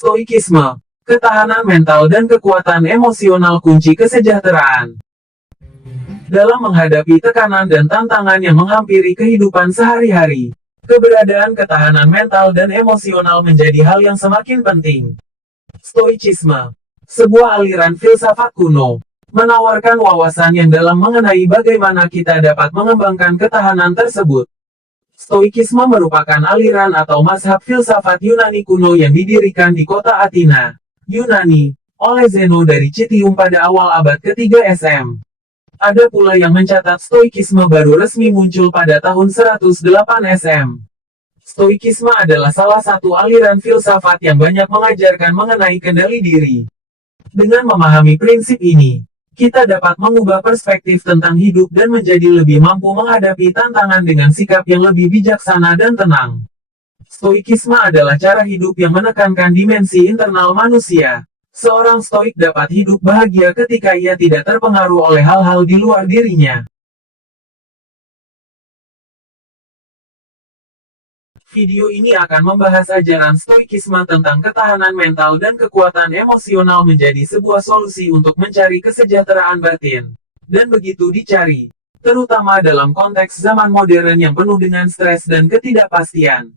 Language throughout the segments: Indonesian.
Stoikisme, ketahanan mental dan kekuatan emosional kunci kesejahteraan. Dalam menghadapi tekanan dan tantangan yang menghampiri kehidupan sehari-hari, keberadaan ketahanan mental dan emosional menjadi hal yang semakin penting. Stoicisme, sebuah aliran filsafat kuno, menawarkan wawasan yang dalam mengenai bagaimana kita dapat mengembangkan ketahanan tersebut. Stoikisme merupakan aliran atau mazhab filsafat Yunani kuno yang didirikan di kota Athena, Yunani, oleh Zeno dari Citium pada awal abad ke-3 SM. Ada pula yang mencatat Stoikisme baru resmi muncul pada tahun 108 SM. Stoikisme adalah salah satu aliran filsafat yang banyak mengajarkan mengenai kendali diri. Dengan memahami prinsip ini, kita dapat mengubah perspektif tentang hidup dan menjadi lebih mampu menghadapi tantangan dengan sikap yang lebih bijaksana dan tenang. Stoikisme adalah cara hidup yang menekankan dimensi internal manusia. Seorang stoik dapat hidup bahagia ketika ia tidak terpengaruh oleh hal-hal di luar dirinya. Video ini akan membahas ajaran Stoikisme tentang ketahanan mental dan kekuatan emosional menjadi sebuah solusi untuk mencari kesejahteraan batin. Dan begitu dicari, terutama dalam konteks zaman modern yang penuh dengan stres dan ketidakpastian.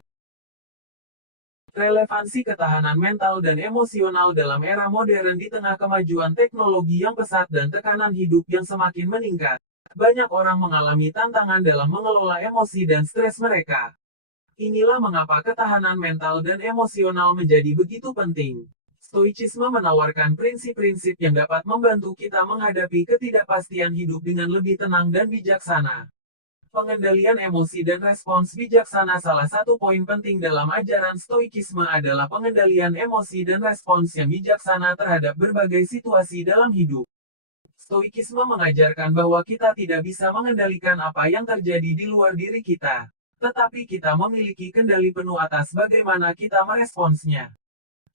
Relevansi ketahanan mental dan emosional dalam era modern di tengah kemajuan teknologi yang pesat dan tekanan hidup yang semakin meningkat. Banyak orang mengalami tantangan dalam mengelola emosi dan stres mereka. Inilah mengapa ketahanan mental dan emosional menjadi begitu penting. Stoicisme menawarkan prinsip-prinsip yang dapat membantu kita menghadapi ketidakpastian hidup dengan lebih tenang dan bijaksana. Pengendalian emosi dan respons bijaksana. Salah satu poin penting dalam ajaran Stoikisme adalah pengendalian emosi dan respons yang bijaksana terhadap berbagai situasi dalam hidup. Stoikisme mengajarkan bahwa kita tidak bisa mengendalikan apa yang terjadi di luar diri kita. Tetapi kita memiliki kendali penuh atas bagaimana kita meresponsnya.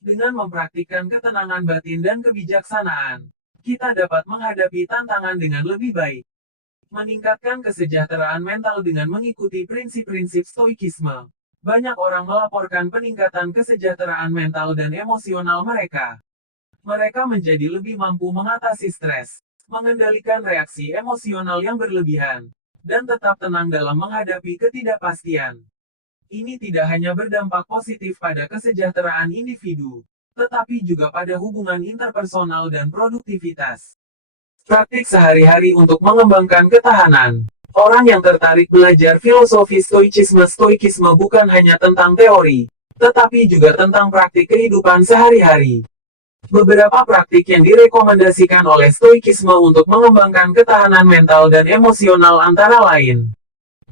Dengan mempraktikkan ketenangan batin dan kebijaksanaan, kita dapat menghadapi tantangan dengan lebih baik. Meningkatkan kesejahteraan mental dengan mengikuti prinsip-prinsip Stoikisme. Banyak orang melaporkan peningkatan kesejahteraan mental dan emosional mereka. Mereka menjadi lebih mampu mengatasi stres, mengendalikan reaksi emosional yang berlebihan, dan tetap tenang dalam menghadapi ketidakpastian. Ini tidak hanya berdampak positif pada kesejahteraan individu, tetapi juga pada hubungan interpersonal dan produktivitas. Praktik sehari-hari untuk mengembangkan ketahanan. Orang yang tertarik belajar filosofi Stoikisme bukan hanya tentang teori, tetapi juga tentang praktik kehidupan sehari-hari. Beberapa praktik yang direkomendasikan oleh Stoikisme untuk mengembangkan ketahanan mental dan emosional antara lain.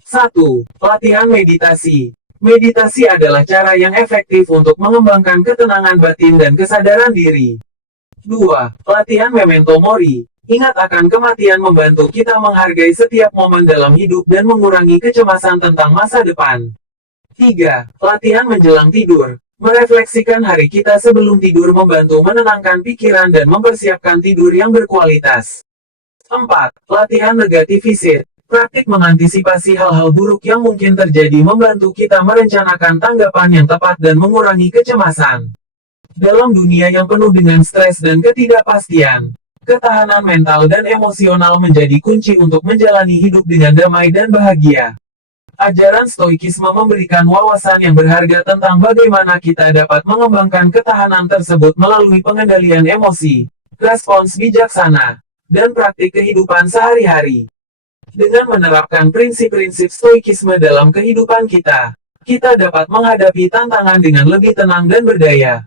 1. Latihan meditasi. Meditasi adalah cara yang efektif untuk mengembangkan ketenangan batin dan kesadaran diri. 2. Latihan memento mori. Ingat akan kematian membantu kita menghargai setiap momen dalam hidup dan mengurangi kecemasan tentang masa depan. 3. Latihan menjelang tidur. Merefleksikan hari kita sebelum tidur membantu menenangkan pikiran dan mempersiapkan tidur yang berkualitas. 4. Latihan negativisir. Praktik mengantisipasi hal-hal buruk yang mungkin terjadi membantu kita merencanakan tanggapan yang tepat dan mengurangi kecemasan. Dalam dunia yang penuh dengan stres dan ketidakpastian, ketahanan mental dan emosional menjadi kunci untuk menjalani hidup dengan damai dan bahagia. Ajaran Stoikisme memberikan wawasan yang berharga tentang bagaimana kita dapat mengembangkan ketahanan tersebut melalui pengendalian emosi, respons bijaksana, dan praktik kehidupan sehari-hari. Dengan menerapkan prinsip-prinsip Stoikisme dalam kehidupan kita, kita dapat menghadapi tantangan dengan lebih tenang dan berdaya.